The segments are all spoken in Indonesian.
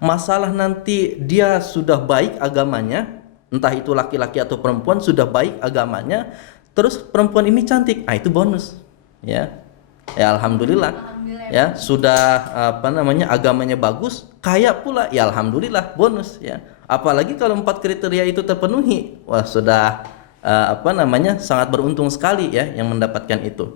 Masalah nanti dia sudah baik agamanya, entah itu laki-laki atau perempuan sudah baik agamanya, terus perempuan ini cantik, itu bonus, ya. Ya alhamdulillah, Alhamdulillah ya, ya Pak. sudah agamanya bagus, kaya pula, ya alhamdulillah bonus, ya. Apalagi kalau 4 kriteria itu terpenuhi, wah sudah sangat beruntung sekali ya yang mendapatkan itu.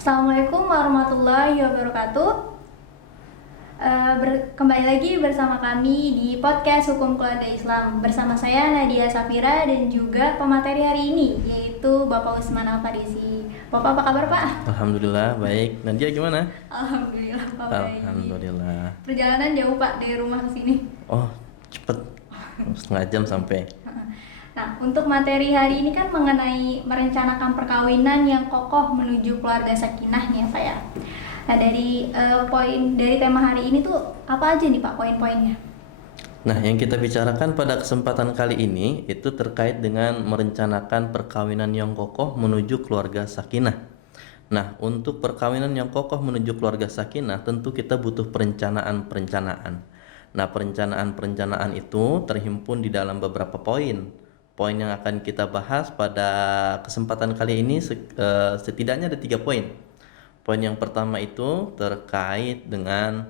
Assalamualaikum warahmatullahi wabarakatuh. Kembali lagi bersama kami di podcast Hukum Keluarga Islam bersama saya Nadia Safira dan juga pemateri hari ini yaitu Bapak Usman Al-Farisi. Bapak apa kabar, Pak? Alhamdulillah baik. Nadia gimana? Alhamdulillah, Pak, baik. Alhamdulillah. Perjalanan jauh, Pak, dari rumah ke sini. Oh cepet, setengah jam sampai. Nah, untuk materi hari ini kan mengenai merencanakan perkawinan yang kokoh menuju keluarga sakinah nih ya, Pak ya. Nah, dari tema hari ini tuh apa aja nih, Pak, poin-poinnya? Nah, yang kita bicarakan pada kesempatan kali ini itu terkait dengan merencanakan perkawinan yang kokoh menuju keluarga sakinah. Nah, untuk perkawinan yang kokoh menuju keluarga sakinah tentu kita butuh perencanaan-perencanaan. Nah, perencanaan-perencanaan itu terhimpun di dalam beberapa poin. Poin yang akan kita bahas pada kesempatan kali ini setidaknya ada 3 poin. Poin yang pertama itu terkait dengan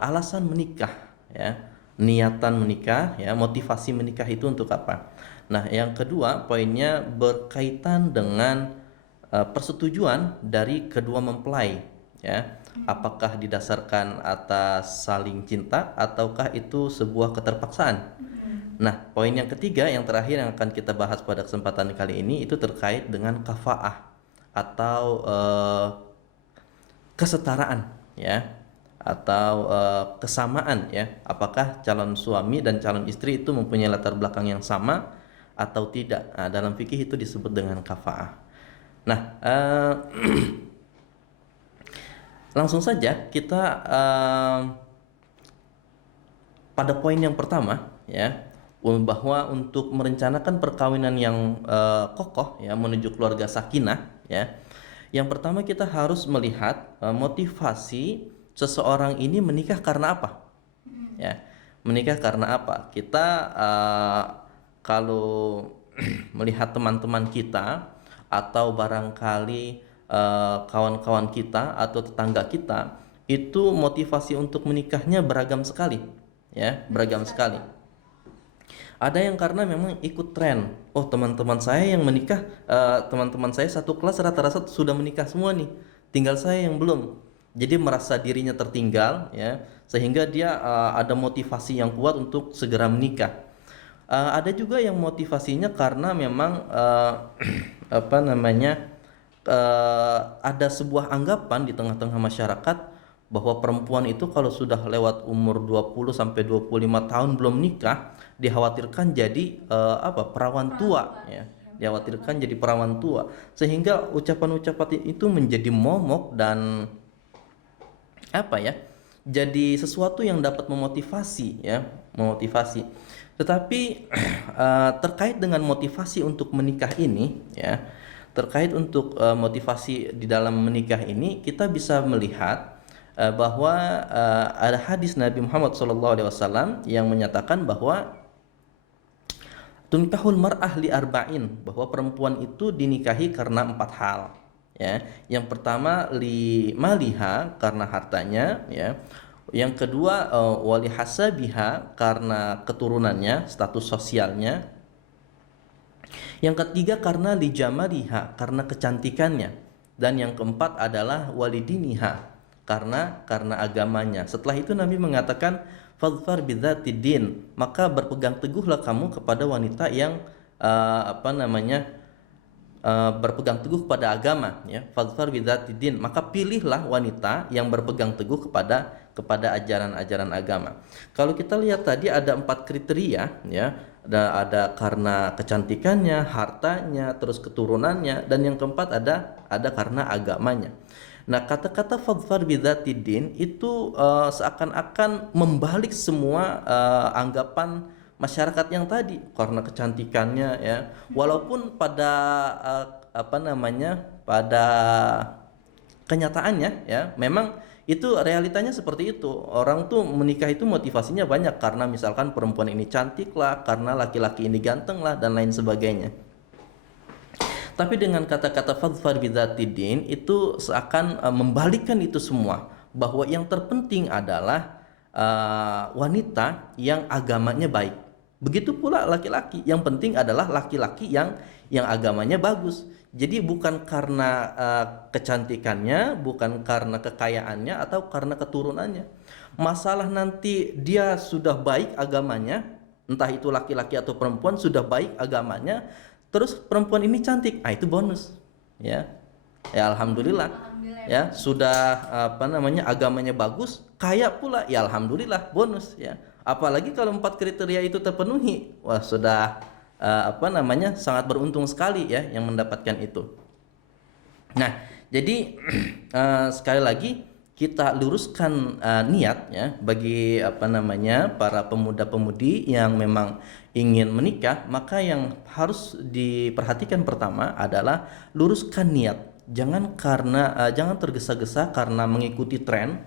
alasan menikah, ya, niatan menikah, ya, motivasi menikah itu untuk apa. Nah, yang kedua poinnya berkaitan dengan persetujuan dari kedua mempelai, ya, apakah didasarkan atas saling cinta ataukah itu sebuah keterpaksaan. Nah, poin yang ketiga yang terakhir yang akan kita bahas pada kesempatan kali ini itu terkait dengan kafaah atau kesetaraan, ya, atau kesamaan, ya, apakah calon suami dan calon istri itu mempunyai latar belakang yang sama atau tidak. Nah, dalam fikih itu disebut dengan kafaah. Nah, langsung saja kita pada poin yang pertama, ya, bahwa untuk merencanakan perkawinan yang kokoh, ya, menuju keluarga sakinah, ya, yang pertama kita harus melihat motivasi seseorang ini menikah karena apa, ya, menikah karena apa. Kita kalau melihat teman-teman kita atau barangkali kawan-kawan kita atau tetangga kita itu motivasi untuk menikahnya beragam sekali, ya, beragam sekali. Ada yang karena memang ikut tren. Oh, teman-teman saya yang menikah, teman-teman saya satu kelas rata-rata sudah menikah semua nih. Tinggal saya yang belum. Jadi merasa dirinya tertinggal, ya, sehingga dia ada motivasi yang kuat untuk segera menikah. Ada juga yang motivasinya karena memang apa namanya ada sebuah anggapan di tengah-tengah masyarakat bahwa perempuan itu kalau sudah lewat umur 20 sampai 25 tahun belum nikah dikhawatirkan jadi perawan tua, ya. Dikhawatirkan jadi perawan tua sehingga ucapan-ucapan itu menjadi momok dan jadi sesuatu yang dapat memotivasi, ya, memotivasi. Tetapi terkait dengan motivasi untuk menikah ini, ya, terkait untuk motivasi di dalam menikah ini kita bisa melihat bahwa ada hadis Nabi Muhammad SAW yang menyatakan bahwa tunkahul mar'ah li arba'in, bahwa perempuan itu dinikahi karena 4 hal, ya. Yang pertama li maliha, karena hartanya, ya. Yang kedua wali hasabiha, karena keturunannya, status sosialnya. Yang ketiga karena li jamaliha, karena kecantikannya. Dan yang keempat adalah walidiniha, karena agamanya. Setelah itu Nabi mengatakan fadfar bidzatid din, maka berpegang teguhlah kamu kepada wanita yang berpegang teguh kepada agama, ya, fadfar bidzatid, maka pilihlah wanita yang berpegang teguh kepada ajaran-ajaran agama. Kalau kita lihat tadi ada 4 kriteria, ya, ada karena kecantikannya, hartanya, terus keturunannya, dan yang keempat ada karena agamanya. Nah, kata-kata fadfar bidzatid itu seakan-akan membalik semua anggapan masyarakat yang tadi karena kecantikannya, ya, walaupun pada pada kenyataannya, ya, memang itu realitanya seperti itu. Orang tuh menikah itu motivasinya banyak karena misalkan perempuan ini cantik lah, karena laki-laki ini ganteng lah, dan lain sebagainya. Tapi dengan kata-kata fadfar bidzatid itu seakan membalikkan itu semua, bahwa yang terpenting adalah wanita yang agamanya baik. Begitu pula laki-laki, yang penting adalah laki-laki yang agamanya bagus. Jadi bukan karena kecantikannya, bukan karena kekayaannya, atau karena keturunannya. Masalah nanti dia sudah baik agamanya, entah itu laki-laki atau perempuan sudah baik agamanya, terus perempuan ini cantik, itu bonus, ya. Ya alhamdulillah. Ya, sudah agamanya bagus, kaya pula, ya alhamdulillah, bonus, ya. Apalagi kalau 4 kriteria itu terpenuhi, wah sudah sangat beruntung sekali, ya, yang mendapatkan itu. Nah, jadi sekali lagi kita luruskan niat, ya, bagi para pemuda-pemudi yang memang ingin menikah, maka yang harus diperhatikan pertama adalah luruskan niat. Jangan tergesa-gesa karena mengikuti tren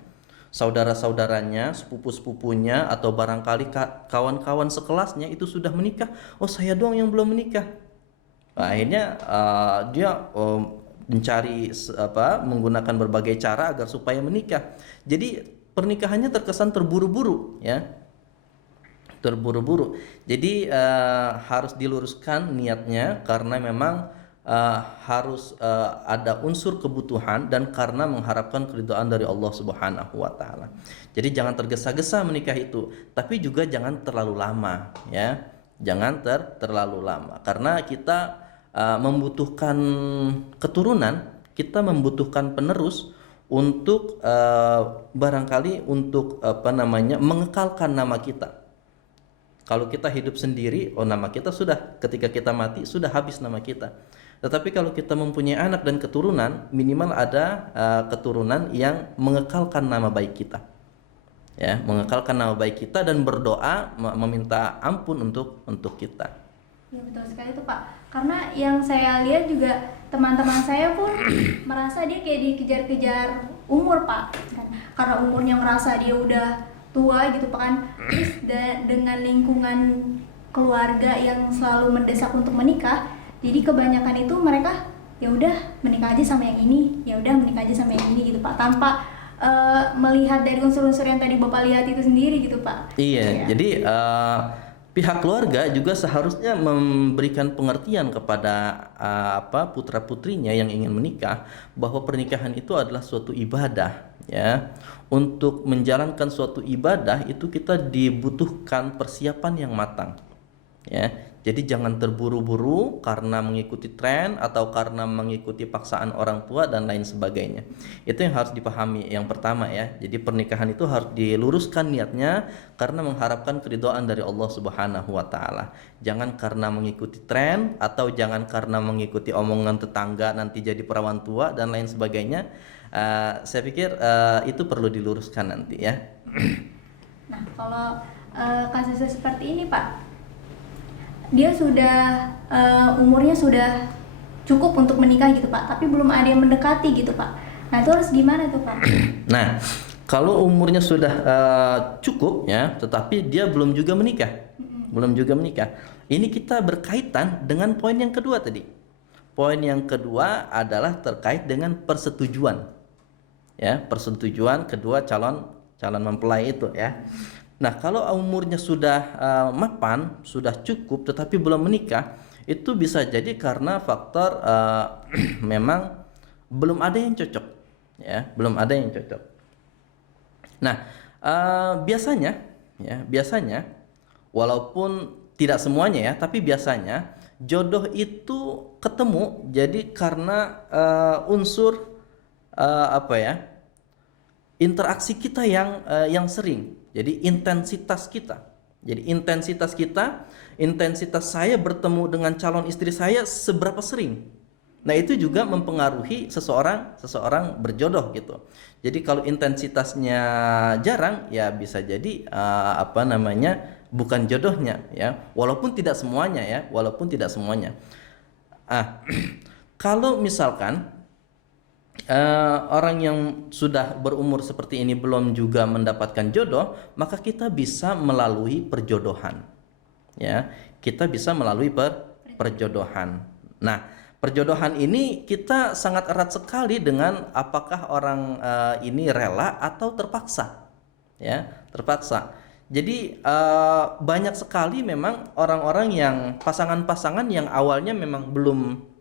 saudara-saudaranya, sepupu-sepupunya, atau barangkali kawan-kawan sekelasnya itu sudah menikah. Oh, saya doang yang belum menikah. Nah, akhirnya dia menggunakan berbagai cara agar supaya menikah. Jadi pernikahannya terkesan terburu-buru, ya. Terburu-buru. Jadi harus diluruskan niatnya karena memang harus ada unsur kebutuhan dan karena mengharapkan keridhaan dari Allah Subhanahu wa taala. Jadi jangan tergesa-gesa menikah itu, tapi juga jangan terlalu lama, ya. Jangan terlalu lama karena kita membutuhkan keturunan, kita membutuhkan penerus untuk barangkali untuk mengekalkan nama kita. Kalau kita hidup sendiri, nama kita sudah, ketika kita mati sudah habis nama kita. Tetapi kalau kita mempunyai anak dan keturunan, minimal ada keturunan yang mengekalkan nama baik kita, ya, mengekalkan nama baik kita dan berdoa meminta ampun untuk kita. Ya betul sekali tuh Pak. Karena yang saya lihat juga teman-teman saya pun merasa dia kayak dikejar-kejar umur Pak. Karena umurnya merasa dia udah tua gitu Pak kan. Terus dengan lingkungan keluarga yang selalu mendesak untuk menikah, jadi kebanyakan itu mereka ya udah menikah aja sama yang ini, ya udah menikah aja sama yang ini gitu Pak, tanpa melihat dari unsur-unsur yang tadi Bapak lihat itu sendiri gitu Pak. Iya, ya. Jadi pihak keluarga juga seharusnya memberikan pengertian kepada putra-putrinya yang ingin menikah bahwa pernikahan itu adalah suatu ibadah, ya. Untuk menjalankan suatu ibadah itu kita dibutuhkan persiapan yang matang, ya. Jadi jangan terburu-buru karena mengikuti tren atau karena mengikuti paksaan orang tua dan lain sebagainya. Itu yang harus dipahami yang pertama, ya. Jadi pernikahan itu harus diluruskan niatnya karena mengharapkan keridhaan dari Allah Subhanahu wa taala. Jangan karena mengikuti tren atau jangan karena mengikuti omongan tetangga nanti jadi perawan tua dan lain sebagainya. Saya pikir itu perlu diluruskan nanti, ya. Nah, kalau kasusnya seperti ini Pak, dia sudah umurnya sudah cukup untuk menikah gitu Pak, tapi belum ada yang mendekati gitu Pak. Nah itu harus gimana tuh Pak? Nah, kalau umurnya sudah cukup, ya, tetapi dia belum juga menikah, belum juga menikah. Ini kita berkaitan dengan poin yang kedua tadi. Poin yang kedua adalah terkait dengan persetujuan, ya, persetujuan kedua calon mempelai itu, ya. Nah, kalau umurnya sudah mapan, sudah cukup tetapi belum menikah, itu bisa jadi karena faktor memang belum ada yang cocok, ya, belum ada yang cocok. Nah, biasanya walaupun tidak semuanya, ya, tapi biasanya jodoh itu ketemu jadi karena unsur apa ya, interaksi kita yang sering. Jadi intensitas kita. Jadi intensitas saya bertemu dengan calon istri saya seberapa sering. Nah, itu juga mempengaruhi seseorang berjodoh gitu. Jadi kalau intensitasnya jarang, ya bisa jadi apa namanya, bukan jodohnya ya. Walaupun tidak semuanya ya, walaupun tidak semuanya. Ah, kalau misalkan orang yang sudah berumur seperti ini belum juga mendapatkan jodoh, maka kita bisa melalui perjodohan. Ya, kita bisa melalui perjodohan. Nah, perjodohan ini kita sangat erat sekali dengan apakah orang ini rela atau terpaksa. Ya, terpaksa. Jadi banyak sekali memang orang-orang yang pasangan-pasangan yang awalnya memang belum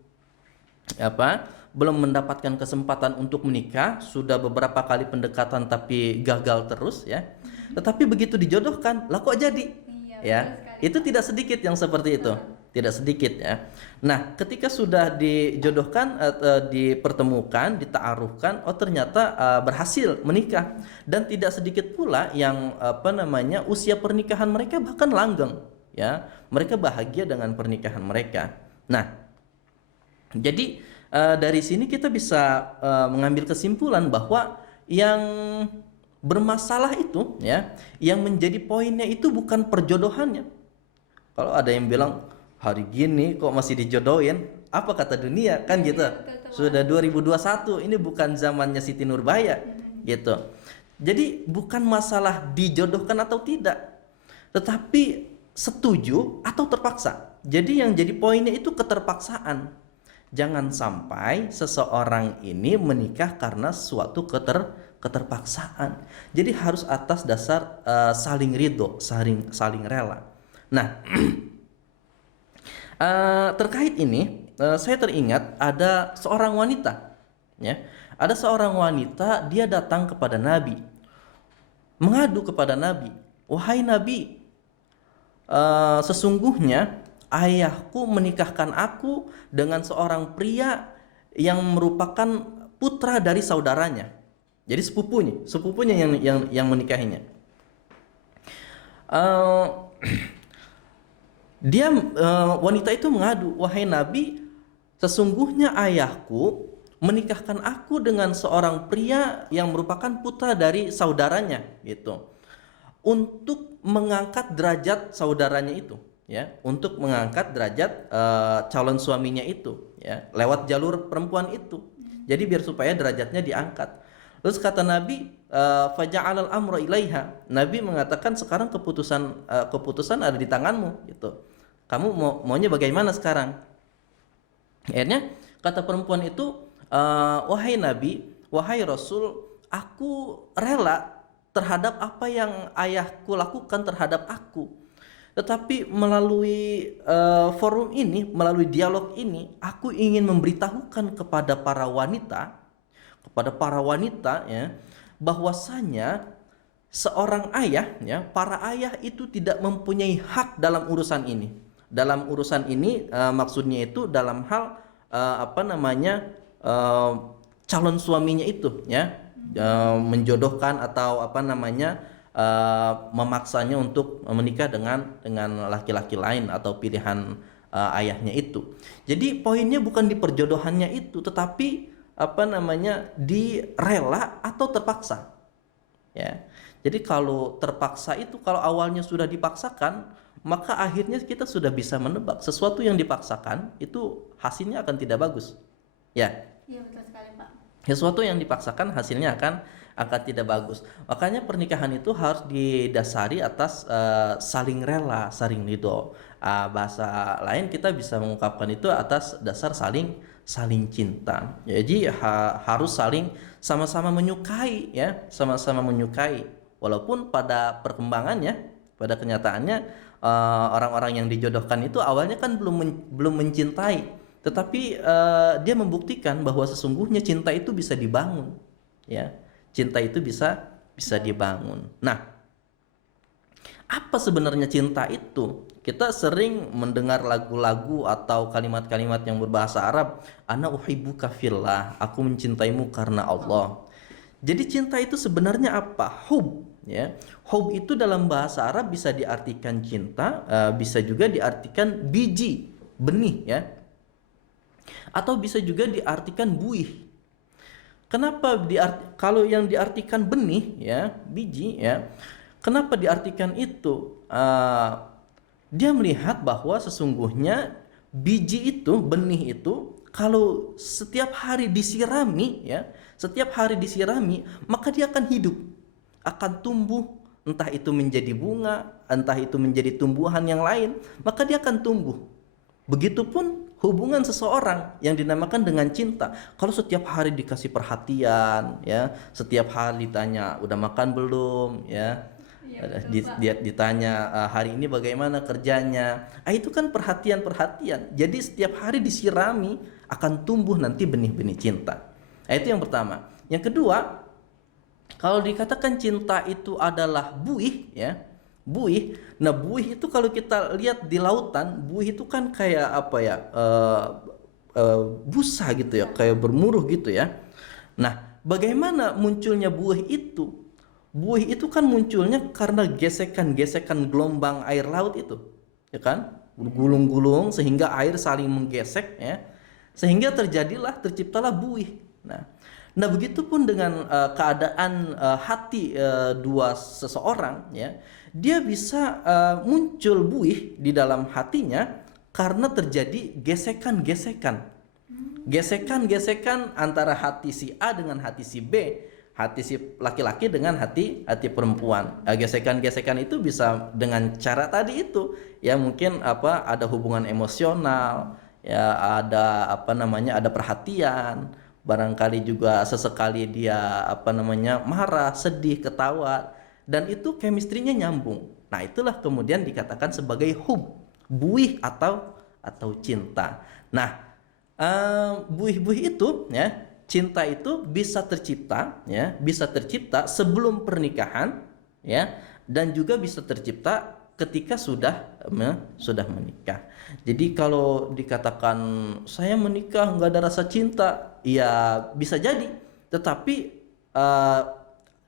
mendapatkan kesempatan untuk menikah, sudah beberapa kali pendekatan tapi gagal terus ya. Tetapi begitu dijodohkan, lah kok jadi? Iya, Ya, betul sekali. itu tidak sedikit yang seperti itu. Tidak sedikit ya. Nah, ketika sudah dijodohkan, dipertemukan, dita'arufkan, oh ternyata berhasil menikah, dan tidak sedikit pula yang usia pernikahan mereka bahkan langgeng ya. Mereka bahagia dengan pernikahan mereka. Nah, jadi dari sini kita bisa mengambil kesimpulan bahwa yang bermasalah itu ya, yang menjadi poinnya itu bukan perjodohannya. Kalau ada yang bilang hari gini kok masih dijodohin, apa kata dunia kan gitu. Sudah 2021, ini bukan zamannya Siti Nurbaya gitu. Jadi bukan masalah dijodohkan atau tidak, tetapi setuju atau terpaksa. Jadi yang jadi poinnya itu keterpaksaan. Jangan sampai seseorang ini menikah karena suatu keterpaksaan. Jadi harus atas dasar saling ridho, saling rela. Nah, terkait ini saya teringat ada seorang wanita, ya. Ada seorang wanita, dia datang kepada Nabi, mengadu kepada Nabi, wahai Nabi, sesungguhnya ayahku menikahkan aku dengan seorang pria yang merupakan putra dari saudaranya. Jadi sepupunya yang menikahinya. Wanita itu mengadu, wahai Nabi, sesungguhnya ayahku menikahkan aku dengan seorang pria yang merupakan putra dari saudaranya, gitu, untuk mengangkat derajat saudaranya itu, ya, untuk mengangkat derajat calon suaminya itu, ya, lewat jalur perempuan itu. Jadi biar supaya derajatnya diangkat. Terus kata Nabi, faja'alal amra ilaiha. Nabi mengatakan sekarang keputusan ada di tanganmu, gitu. Kamu maunya bagaimana sekarang? Akhirnya kata perempuan itu, wahai Nabi, wahai Rasul, aku rela terhadap apa yang ayahku lakukan terhadap aku. Tetapi melalui forum ini, melalui dialog ini, aku ingin memberitahukan kepada para wanita ya, bahwasanya seorang ayah ya, para ayah itu tidak mempunyai hak dalam urusan ini. Dalam urusan ini maksudnya itu dalam hal calon suaminya itu ya, menjodohkan atau memaksanya untuk menikah dengan laki-laki lain atau pilihan ayahnya itu. Jadi poinnya bukan di perjodohannya itu, tetapi di rela atau terpaksa. Ya. Jadi kalau terpaksa itu, kalau awalnya sudah dipaksakan, maka akhirnya kita sudah bisa menebak sesuatu yang dipaksakan itu hasilnya akan tidak bagus. Ya. Iya, betul sekali, Pak. Sesuatu yang dipaksakan hasilnya akan tidak bagus. Makanya pernikahan itu harus didasari atas saling rela, saling ridho. Bahasa lain kita bisa mengungkapkan itu atas dasar saling cinta. Jadi harus saling sama-sama menyukai ya, sama-sama menyukai. Walaupun pada perkembangannya, pada kenyataannya orang-orang yang dijodohkan itu awalnya kan belum mencintai, tetapi dia membuktikan bahwa sesungguhnya cinta itu bisa dibangun, ya. Cinta itu bisa dibangun. Nah, Apa sebenarnya cinta itu? Kita sering mendengar lagu-lagu atau kalimat-kalimat yang berbahasa Arab, ana uhibbuka fillah, aku mencintaimu karena Allah. Jadi cinta itu sebenarnya apa? Hub, ya. Hub itu dalam bahasa Arab bisa diartikan cinta, bisa juga diartikan biji, benih, ya. Atau bisa juga diartikan buih. Kenapa kalau yang diartikan benih, ya, biji, ya? Kenapa diartikan itu? Dia melihat bahwa sesungguhnya biji itu, benih itu, kalau setiap hari disirami, ya, setiap hari disirami, maka dia akan hidup, akan tumbuh, entah itu menjadi bunga, entah itu menjadi tumbuhan yang lain, maka dia akan tumbuh. Begitupun hubungan seseorang yang dinamakan dengan cinta. Kalau setiap hari dikasih perhatian, ya, setiap hari ditanya udah makan belum, ya, ditanya hari ini bagaimana kerjanya, itu kan perhatian-perhatian. Jadi setiap hari disirami akan tumbuh nanti benih-benih cinta. Itu yang pertama. Yang kedua, kalau dikatakan cinta itu adalah buih, ya, buih. Nah, buih itu kalau kita lihat di lautan, buih itu kan kayak apa ya? Busa gitu ya, kayak bermuruh gitu ya. Nah, bagaimana munculnya buih itu? Buih itu kan munculnya karena gesekan-gesekan gelombang air laut itu, ya kan? Gulung-gulung sehingga air saling menggesek, ya. Sehingga terciptalah buih. Nah, begitupun dengan keadaan hati dua seseorang, ya, dia bisa muncul buih di dalam hatinya karena terjadi gesekan antara hati si A dengan hati si B, hati si laki-laki dengan hati perempuan. Gesekan-gesekan itu bisa dengan cara tadi itu, ya, mungkin ada hubungan emosional, ya, ada perhatian. Barangkali juga sesekali dia marah, sedih, ketawa, dan itu chemistry-nya nyambung. Nah, itulah kemudian dikatakan sebagai hub, buih atau cinta. Nah, buih-buih itu, ya, cinta itu bisa tercipta, ya, bisa tercipta sebelum pernikahan, ya, dan juga bisa tercipta ketika sudah menikah. Jadi kalau dikatakan saya menikah nggak ada rasa cinta, ya bisa jadi, tetapi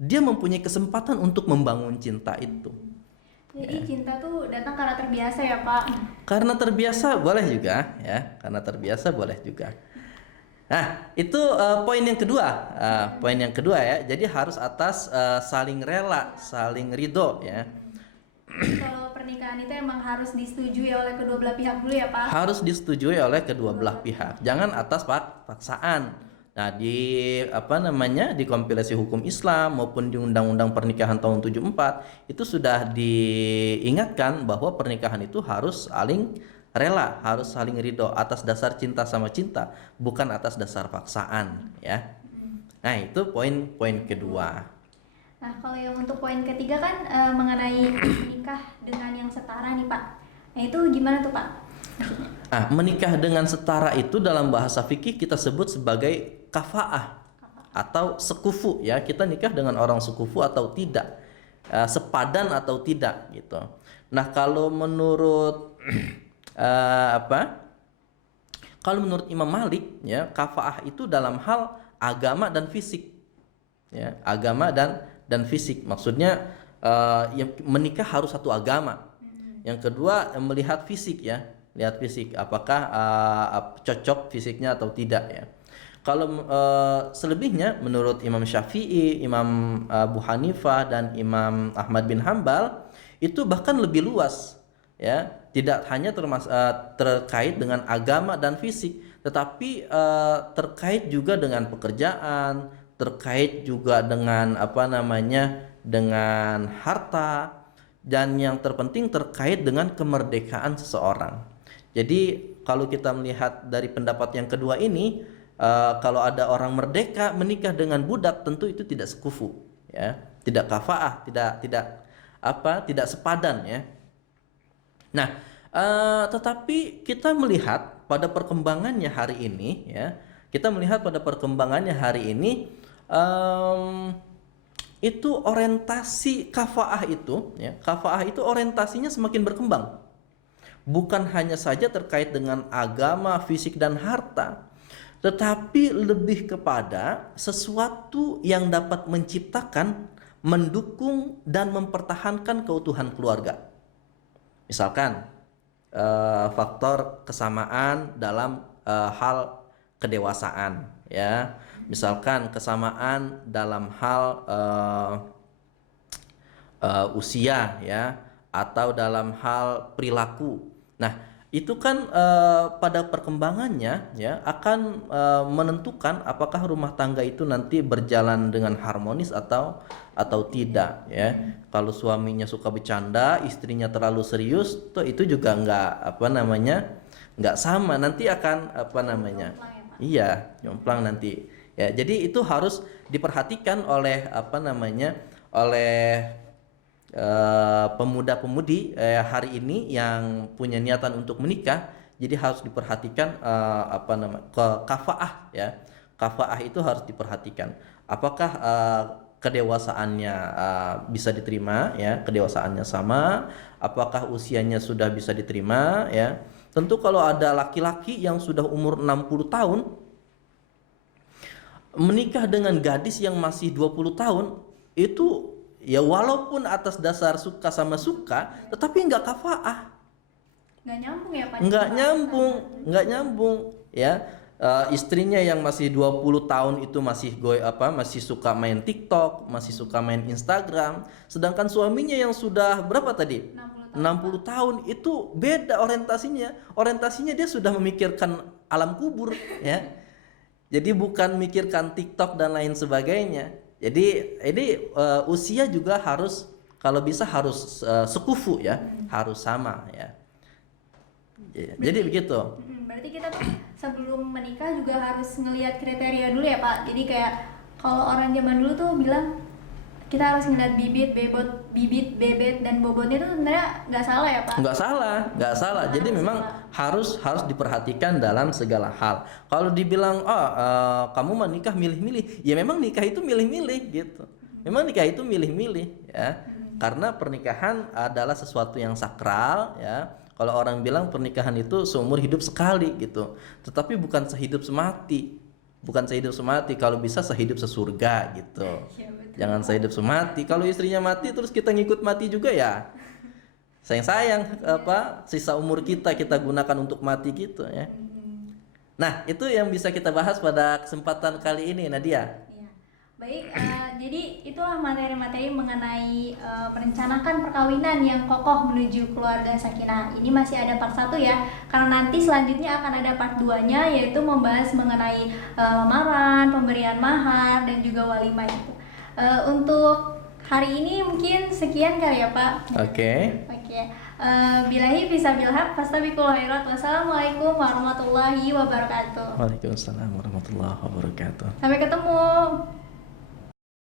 dia mempunyai kesempatan untuk membangun cinta itu. Jadi cinta tuh datang karena terbiasa ya, Pak? Karena terbiasa boleh juga, ya, karena terbiasa boleh juga. Nah, itu poin yang kedua. Poin yang kedua, ya. Jadi harus atas saling rela, saling ridho, ya. Kalau pernikahan itu emang harus disetujui oleh kedua belah pihak dulu ya, Pak? Harus disetujui oleh kedua belah pihak. Jangan atas paksaan. Nah, di kompilasi hukum Islam maupun di Undang-Undang Pernikahan tahun 74 itu sudah diingatkan bahwa pernikahan itu harus saling rela, harus saling ridho atas dasar cinta sama cinta, bukan atas dasar paksaan, ya. Nah, itu poin kedua. Nah, kalau yang untuk poin ketiga kan mengenai menikah dengan yang setara nih, Pak. Nah, itu gimana tuh, Pak? Menikah dengan setara itu dalam bahasa fikih kita sebut sebagai kafaah atau sekufu, ya. Kita nikah dengan orang sekufu atau tidak, sepadan atau tidak, gitu. Nah, kalau menurut kalau menurut Imam Malik, ya, kafaah itu dalam hal agama dan fisik, ya, agama dan fisik. Maksudnya yang menikah harus satu agama. Yang kedua, melihat fisik, ya, lihat fisik apakah cocok fisiknya atau tidak, ya. Kalau selebihnya menurut Imam Syafi'i, Imam Abu Hanifah dan Imam Ahmad bin Hambal itu bahkan lebih luas, ya. Tidak hanya terkait dengan agama dan fisik, tetapi terkait juga dengan pekerjaan, terkait juga dengan dengan harta, dan yang terpenting terkait dengan kemerdekaan seseorang. Jadi kalau kita melihat dari pendapat yang kedua ini, kalau ada orang merdeka menikah dengan budak, tentu itu tidak sekufu, ya, tidak kafaah, tidak sepadan, ya. Nah, tetapi kita melihat pada perkembangannya hari ini, ya, kita melihat pada perkembangannya hari ini, itu orientasi kafaah itu, ya, kafaah itu orientasinya semakin berkembang. Bukan hanya saja terkait dengan agama, fisik dan harta, tetapi lebih kepada sesuatu yang dapat menciptakan, mendukung dan mempertahankan keutuhan keluarga. Misalkan faktor kesamaan dalam hal kedewasaan, ya. Misalkan kesamaan dalam hal usia, ya, atau dalam hal perilaku. Nah, itu kan pada perkembangannya, ya, akan menentukan apakah rumah tangga itu nanti berjalan dengan harmonis atau tidak, ya. Kalau suaminya suka bercanda, istrinya terlalu serius, tuh itu juga nggak sama, nanti akan iya, jomplang nanti, ya. Jadi itu harus diperhatikan oleh oleh pemuda-pemudi hari ini yang punya niatan untuk menikah. Jadi harus diperhatikan kafaah, ya. Kafaah itu harus diperhatikan. Apakah kedewasaannya bisa diterima, ya, kedewasaannya sama, apakah usianya sudah bisa diterima, ya. Tentu kalau ada laki-laki yang sudah umur 60 tahun menikah dengan gadis yang masih 20 tahun, itu ya walaupun atas dasar suka sama suka, tetapi nggak kafaah. Nggak nyambung ya Pak? Nggak nyambung, ya. Istrinya yang masih 20 tahun itu masih suka main TikTok, masih suka main Instagram, sedangkan suaminya yang sudah berapa tadi? 60 tahun itu beda orientasinya dia sudah memikirkan alam kubur, ya. Jadi bukan mikirkan TikTok dan lain sebagainya. Jadi ini usia juga harus, kalau bisa harus sekufu, ya, harus sama, ya. Jadi begitu. Berarti kita tuh sebelum menikah juga harus ngelihat kriteria dulu ya Pak. Jadi kayak kalau orang zaman dulu tuh bilang kita harus ngeliat bibit, bebet dan bobotnya itu sebenarnya nggak salah ya Pak? Nggak salah. Jadi memang harus diperhatikan dalam segala hal. Kalau dibilang kamu mau nikah milih-milih, ya memang nikah itu milih-milih gitu. Memang nikah itu milih-milih, ya. Karena pernikahan adalah sesuatu yang sakral, ya. Kalau orang bilang pernikahan itu seumur hidup sekali gitu. Tetapi bukan sehidup semati. Kalau bisa sehidup sesurga gitu. Ya, Jangan sehidup semati. Kalau istrinya mati terus kita ngikut mati juga, ya. Sayang sisa umur kita gunakan untuk mati gitu, ya. Nah, itu yang bisa kita bahas pada kesempatan kali ini, Nadia. Iya. Baik, jadi itulah materi-materi mengenai merencanakan perkawinan yang kokoh menuju keluarga sakinah. Ini masih ada part 1 ya, karena nanti selanjutnya akan ada part 2-nya, yaitu membahas mengenai lamaran, pemberian mahar, dan juga walimah itu. Untuk hari ini mungkin sekian kali ya Pak. Oke. Bilahi fisabilillah, fastabiqul khairat. Wassalamualaikum warahmatullahi wabarakatuh. Waalaikumsalam warahmatullahi wabarakatuh. Sampai ketemu.